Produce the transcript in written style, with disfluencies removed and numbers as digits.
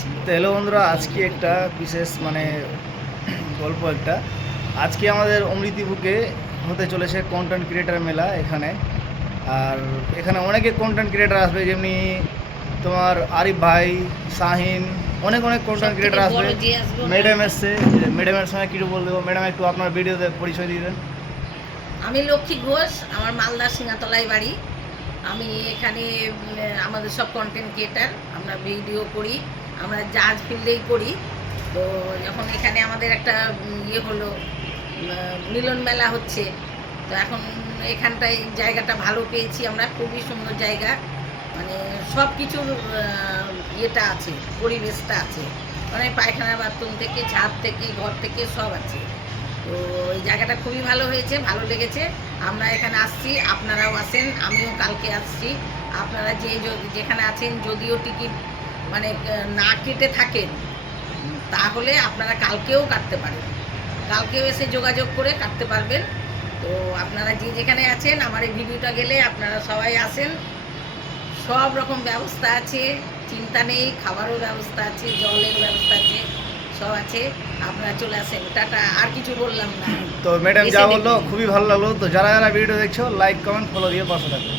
ছিল। তো হ্যালো বন্ধুরা, আজকে একটা বিশেষ গল্প একটা। আজকে আমাদের অমৃতি বুকে হতে চলেছে কন্টেন্ট ক্রিয়েটার মেলা এখানে। আর এখানে অনেকে কন্টেন্ট ক্রিয়েটার আসবে, যেমনি তোমার আরিফ ভাই, শাহিন, অনেক অনেক সব কন্টেন্ট থেকে ক্রিয়েটার আসবে। বড় যে আসবে ম্যাডাম এসছে, ম্যাডামের সঙ্গে কিছু বলবো। ম্যাডাম একটু আপনার ভিডিওতে পরিচয় দিয়ে দেন। আমি লক্ষ্মী ঘোষ, আমার মালদা সিঙ্গাতলায় বাড়ি। আমি এখানে আমাদের সব কন্টেন্ট ক্রিয়েটার, আমরা ভিডিও করি, আমরা জাজ ফিল্ডেই করি। তো যখন এখানে আমাদের একটা ইয়ে হলো, মিলন মেলা হচ্ছে, তো এখন এখানটায় জায়গাটা ভালো পেয়েছি আমরা, খুবই সুন্দর জায়গা। মানে সব কিছুর ইয়েটা আছে, পরিবেশটা আছে, মানে পায়খানা বাথরুম থেকে ছাদ থেকে ঘর থেকে সব আছে। তো এই জায়গাটা খুবই ভালো হয়েছে, ভালো লেগেছে। আমরা এখানে আসছি, আপনারাও আসেন, আমিও কালকে আসছি। আপনারা যেখানে আছেন, যদিও টিকিট না কেটে থাকেন, তাহলে আপনারা কালকেও কাটতে পারেন, কালকেও এসে যোগাযোগ করে কাটতে পারবেন। তো আপনারা যেখানে আছেন, আমার এই ভিডিওটা গেলে আপনারা সবাই আসেন। সব রকম ব্যবস্থা আছে, চিন্তা নেই, খাবারও ব্যবস্থা আছে, জলের ব্যবস্থা আছে, সব আছে। আপনারা চলে আসেন। টাটা, আর কিছু বললাম না। তো ম্যাডাম যা এসে বললো দেখুন। খুবই ভালো লাগলো। তো যারা যারা ভিডিও দেখছো, লাইক কমেন্ট ফলো দিয়ে পাশে থাকবে।